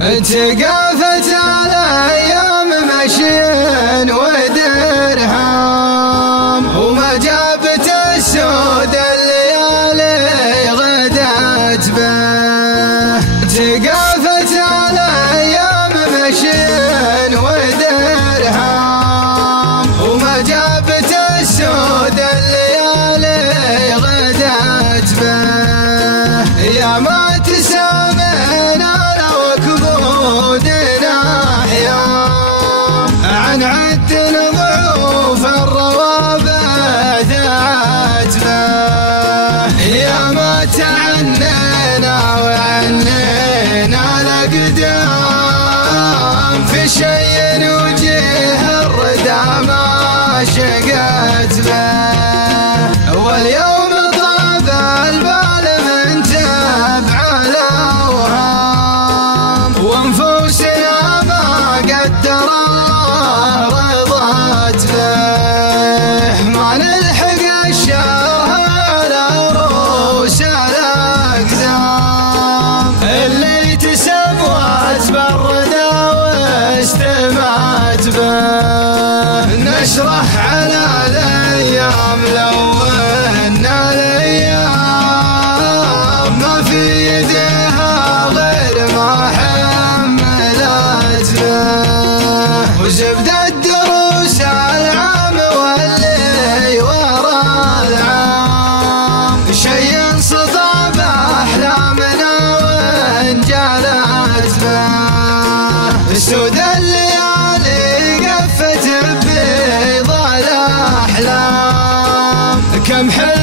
تقافت الايام مشين ودرهم، وما جابت السود الليالي غدت به. تقافت الايام مشين ودرهم، وما جابت السود الليالي غدت به. يا ما تسامينا عن عد ضعوف الروابع ذاتبه. يا ما تعنينا وعنينا الأقدام، في شي وجيه الردى ما شقت به. واليوم طاب البال من تبع الأوهام، وانفسنا ما قدر رضت به. ما نلحق الشهر العروس الأقدام، اللي تسبوت بالردى واستمعت به. نشرح على الأيام لونا الأيام، ما في يدها غير ما حملت به. وزبد الدروس العام واللي ورا العام، شي انصطاب أحلامنا وانجلت به. سود الليالي قفت ببيض الأحلام، كم حلم